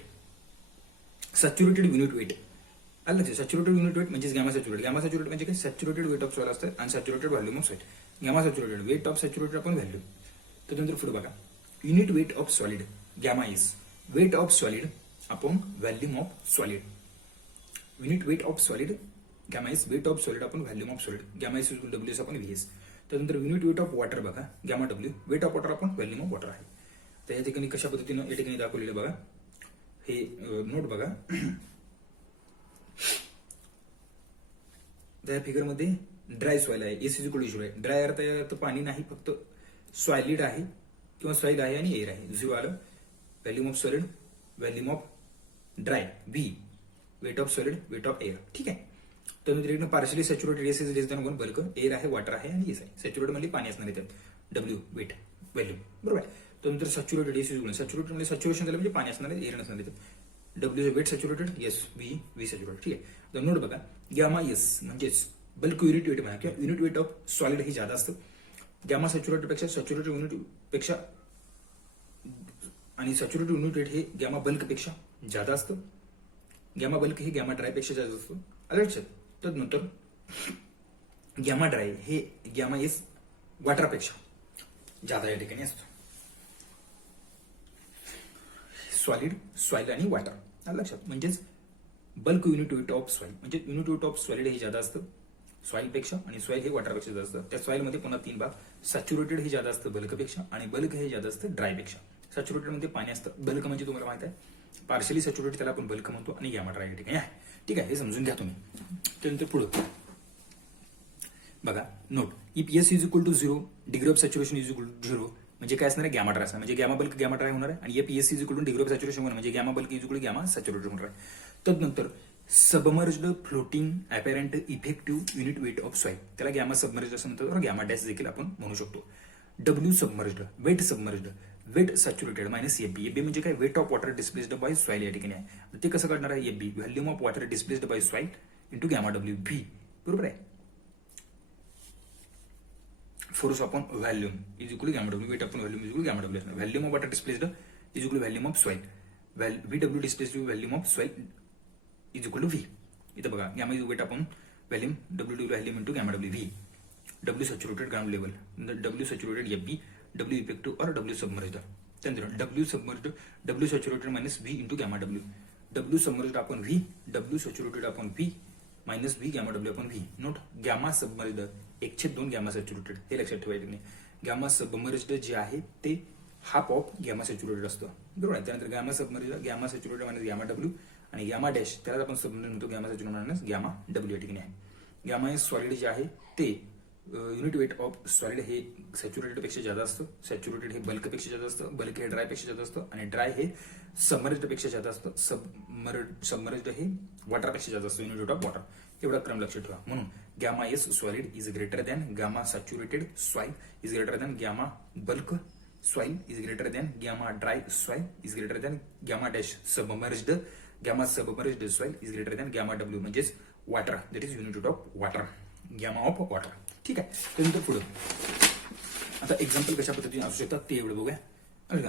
saturated unit weight आलं. सॅच्युरेटेड युनिट वेट म्हणजे गॅमा सॅच्युरेटेड. गॅमा सॅच्युरेटेड म्हणजे काय saturated weight of soil असतं आणि saturated volume of soil. Gamma saturated weight of saturated आपण व्हॅल्यू. त्यानंतर पुढे बघा unit weight of solid gamma is weight of solid upon volume of solid. Unit weight of solid gamma S weight of solid आपण volume of solid, gamma S equal W S आपण VS. त्यानंतर unit weight of water बघा gamma W, weight of water आपण volume of water आहे. तर या ठिकाणी कशा पद्धतीनं या ठिकाणी दाखवलेलं बघा, हे नोट बघा. त्या फिगरमध्ये ड्राय सॉइल आहे, एस इज इक्वल टू 0 आहे. ड्राय अर्थ पाणी नाही, फक्त सॉलिड आहे किंवा सॉइल आहे आणि एअर आहे. 0 आलं. Volume of solid, volume of dry V, weight of solid, weight of air. ठीक आहे. तर partially saturated S is less than 1 bulk, air आहे, वॉटर आहे आणि एस आहे. सॅच्युरेटेड म्हणजे पाणी असणार आहे त्यात, डब्ल्यू वेट व्हॅल्यूम. बरोबर आहे. त्यानंतर saturated S is equal, saturated म्हणजे सॅच्युरेशन झालं म्हणजे पाणी असणार आहे, एअर नसणार आहे. W weight saturated, S V saturated. ठीक आहे. तर नोट बघा गॅमा एस म्हणजेच बल्क युनिट वेट म्हणा किंवा युनिट वेट ऑफ सॉलिड हे जादा असतं. गॅमा सॅच्युरेटेड पेक्षा सॅच्युरेटेड युनिट पेक्षा आणि सॅच्युरेटेड युनिट वेट हे गॅमा बल्क पेक्षा जादा असतं. गॅमा बल्क हे गॅमा ड्राय पेक्षा जास्त असतं. अलर्ट. त्यानंतर गॅमा ड्राय हे गॅमा एस वॉटरपेक्षा जादा या ठिकाणी असतो. सॉलिड, सॉइल आणि वॉटर लक्षात. म्हणजेच bulk unit weight of soil म्हणजे युनिट वेट ऑफ सॉलिड हे जादा असतं सॉइल पेक्षा आणि सॉइल हे वॉटरपेक्षा जास्त असतं. त्या सॉइल मध्ये पुन्हा 3 भाग, सॅच्युरेटेड हे जादा असतं बल्कपेक्षा आणि बल्क हे जादा असतं ड्रायपेक्षा. सॅच्युरेटेड मध्ये पाणी असतं, बल्क म्हणजे तुम्हाला माहित आहे पार्शली सॅच्युरेटेड त्याला आपण बल्क म्हणतो आणि गॅमा ड्राय या ठिकाणी आहे. ठीक आहे. हे समजून घ्या तुम्ही. त्यानंतर पुढे बघा note, if S is equal to 0 degree of saturation is equal to 0 म्हणजे काय असणार आहे गॅमा ड्राय असणार, म्हणजे गॅमा बल्क गॅमा ड्राय होणार आहे. आणि F S is equal to degree of saturation होणार म्हणजे gamma bulk is equal to gamma saturated होणार आहे. त्यानंतर submerged floating apparent effective unit weight of soil, त्याला गॅमा सबमर्ज्ड असं म्हणतात और गॅमा डॅश देखील आपण म्हणू शकतो. W submerged, weight submerged, weight saturated minus AB. AB म्हणजे काय, weight of water displaced by soil या ठिकाणी आहे. ते कसं काढणार आहे, AB volume of water displaced by soil into gamma W V. बरोबर आहे. Force upon volume is equal to gamma W, weight upon volume is equal to gamma W. Volume of water displaced is equal to volume of soil, V W displaced volume of soil is equal to V. इथं बघा gamma is weight upon volume, W volume into gamma W V. W saturated ground level, W saturated AB, W effective और W submerged. त्यानंतर W submerged, W saturated minus V into gamma W. W submerged upon V, W saturated upon V minus V gamma W upon V. Note gamma submerged 1/2 gamma saturated, हे लक्षात ठेवायचं नाही. Gamma submerged जे आहे ते half of gamma saturated असतं. बरोबर आहे. त्यानंतर gamma submerged, gamma saturated minus gamma W आणि गॅमा डॅश त्याला आपण सबमर्ज्ड म्हणतो gamma saturated minus gamma W या ठिकाणी आहे. गॅमा एस सॉलिड जे आहे ते युनिट वेट ऑफ सॉलिड हे सॅच्युरेटेड पेक्षा जादा असतं. सॅच्युरेटेड हे बल्क पेक्षा जादा असतं, बल्क हे ड्राय पेक्षा जादा असतं आणि ड्राय हे सबमर्ज्ड पेक्षा जादा असतं. सबमर्ज्ड हे वॉटर पेक्षा जादा असतं युनिट वेट ऑफ वॉटर. एवढा क्रम लक्षात ठेवा. म्हणून gamma S solid is greater than gamma saturated soil is greater than gamma bulk soil is greater than gamma dry soil is greater than gamma dash submerged, gamma submerged soil is greater than gamma W म्हणजेच water, that is unit weight of water, gamma of water. ठीक आहे. त्यानंतर पुढे आता example कशा पद्धतीने असू शकतात ते एवढं बघूया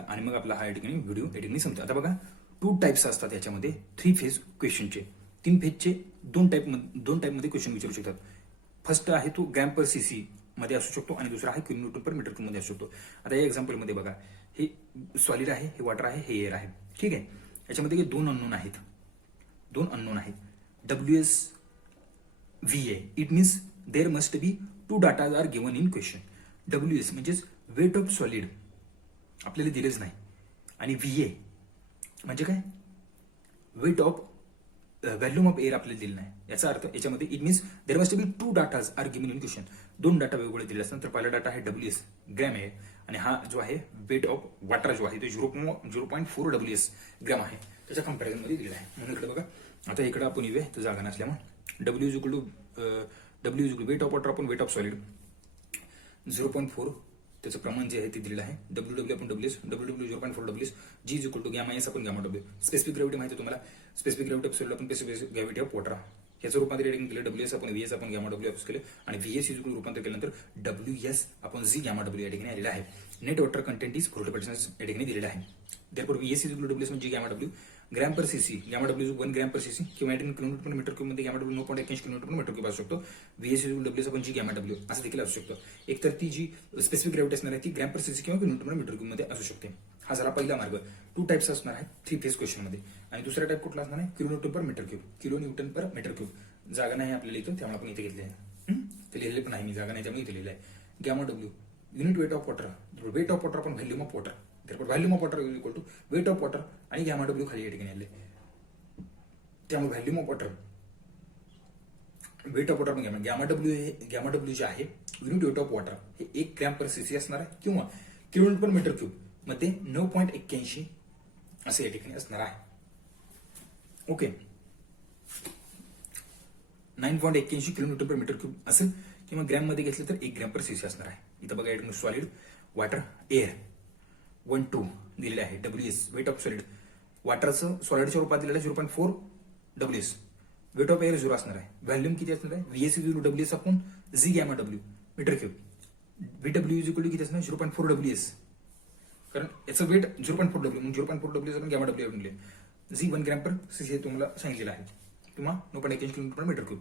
आणि मग आपला हा या ठिकाणी व्हिडिओ या ठिकाणी संपतो. आता बघा 2 टाइप्स असतात याच्यामध्ये 3 फेज क्वेश्चनचे. 3 फेजचे 2 टाइपमध्ये क्वेश्चन विचारू शकतात. फर्स्ट आहे तो ग्रॅम पर सीसी मध्ये असू शकतो आणि दुसरा आहे किलोमीटर पर मीटर क्यूब मध्ये असू शकतो. आता या एक्झाम्पल मध्ये बघा हे सॉलिड आहे, हे वॉटर आहे, हे एअर आहे. ठीक आहे. याच्यामध्ये 2 अननोन आहेत, 2 अननोन आहेत. WS VA it means there must be 2 datas are given in question. WS म्हणजेच वेट ऑफ सॉलिड आपल्याला दिलेच नाही आणि VA म्हणजे काय, weight of volume of air आपल्याला दिलं नाही. याचा अर्थ याच्यामध्ये it means there must be 2 datas are given in question. 2 data वेगवेगळे दिले असतात. तर पहिला डाटा आहे WS ग्रॅम आहे आणि हा जो आहे वेट ऑफ वॉटर जो आहे तो 0.4 WS ग्रॅम आहे. त्याच्या कंपॅरिझन मध्ये दिलेला आहे. म्हणून इकडे बघा आता इकडे आपण येऊया तर जागा नसल्यामुळे W is equal to weight of water upon weight of solid 0.4 त्याचं प्रमाण जे आहे ते दिलेलं आहे. WW आपण WS, WW 0.4 WS, G is equal to gamma S आपण गॅमा डब्ल्यू. स्पेसिफिक ग्रॅव्हिटी माहिती आहे तुम्हाला, स्पेसिफिक ग्रॅव्हिटी ऑफ सॉलिड आपण स्पेसिफिक ग्रॅव्हिटी ऑफ वॉटर याचं रूपांतर केलं. WS आपण VS आपण गॅमा डब्ल्यू अप्स केलं आणि VS इज इक्वल रूपांतर केल्यानंतर WS आपण Z गॅमा डब्ल्यू या ठिकाणी आलेला आहे. नेट वॉटर कंटेंट इज 40% या ठिकाणी दिलेला आहे. Therefore VS is equal to WS म्हणजे gamma W. Gram per CC gamma W 1 gram per CC किंवा 18 किलोमीटर पर मीटर क्यूब मध्ये gamma W 9.81 kilometre per metre cube असू शकतो. VS is equal to WS आपण G gamma W असं देखील असू शकतं. एकतर ती जी स्पेसिफिक ग्रॅव्हिटी असणार आहे ती ग्रॅम पर सीसी किंवा किलोमीटर पर मीटर क्यूब मध्ये असू शकते. हा झाला पहिला मार्ग. 2 टाइप्स असणार आहे 3 फेज क्वेश्चन मध्ये. आणि दुसरा टाइप कुठला असणार आहे, kilo Newton per metre cube, kilo Newton per metre cube. जागा नाही आपल्याला इथं, त्यामुळे आपण इथे घेतले आहे. ते लिहिलेले पण आहे मी, जागा नाही त्यामुळे इथे लिहिलं आहे. Gamma W unit weight of water. Weight of water आपण volume of water, volume of water is equal to weight of water आणि गॅमा डब्ल्यू खाली या ठिकाणी आले. त्यामुळे volume of water, weight of water पण गॅमा डब्ल्यू जे आहे युनिट वेट ऑफ वॉटर हे 1 ग्रॅम पर सीसी असणार आहे किंवा किलोमीटर पर मीटर क्यूब मध्ये 9.81 असे या ठिकाणी असणार आहे. Okay, 9.81 kilometre per metre cube असेल किंवा ग्रॅम मध्ये घेतलं तर 1 ग्रॅम पर सीसी असणार आहे. इथं बघा या ठिकाणी सॉलिड, वॉटर, एअर 1 2 दिलेले आहे. WS वेट ऑफ सॉलिड, वॉटरचं सॉलिडच्या रूपात दिलेलं 0.4 WS. वेट ऑफ एअर 0 असणार आहे. व्हॅल्यूम किती असणार आहे? VS is WS upon Z gamma W metre cube. VW is equal to किती असणार? 0.4 WS, कारण याचं वेट 0.4 W म्हणून 0.4 WS आपण गॅमा डब्ल्यू म्हणले. Z 1 ग्रॅम पर सीसी हे तुम्हाला सांगितलेलं आहे किंवा 9.81 किलोमीटर पर मीटर क्यूब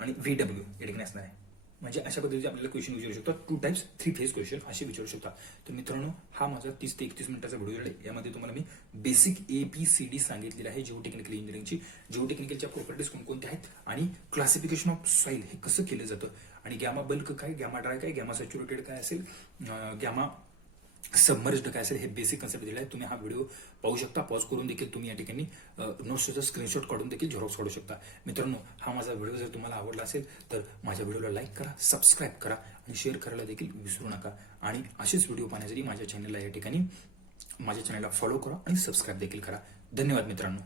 आणि VW या ठिकाणी असणार आहे. म्हणजे अशा पद्धतीचे आपल्याला क्वेश्चन विचारू शकतात. 2 टाइप्स 3 फेज क्वेश्चन असे विचारू शकतात. तर मित्रांनो, हा माझा 30 ते 31 मिनिटाचा व्हिडिओ आहे. यामध्ये तुम्हाला मी बेसिक ABCD सांगितलेलं आहे जिओटेक्निकल इंजिनिअरिंगची. जिओटेक्निकलच्या प्रॉपर्टीज कोणकोणत्या आहेत आणि क्लासिफिकेशन ऑफ सॉइल हे कसं केलं जातं आणि गॅमा बल्क काय, गॅमा ड्राय काय, गॅमा सॅच्युरेटेड काय असेल, गॅमा सबमर्ज्ड काय असेल, हे बेसिक कन्सेप्ट दिलेला आहे. तुम्ही हा व्हिडिओ पाहू शकता. पॉज करून देखील तुम्ही या ठिकाणी नोट्सचा स्क्रीनशॉट काढून देखील झेरॉक्स काढू शकता. मित्रांनो, हा माझा व्हिडिओ जर तुम्हाला आवडला असेल तर माझ्या व्हिडिओला लाईक करा, सबस्क्राईब करा आणि शेअर करायला देखील विसरू नका. आणि असेच व्हिडिओ पाहण्यासाठी माझ्या चॅनलला या ठिकाणी फॉलो करा आणि सबस्क्राईब देखील करा. धन्यवाद मित्रांनो.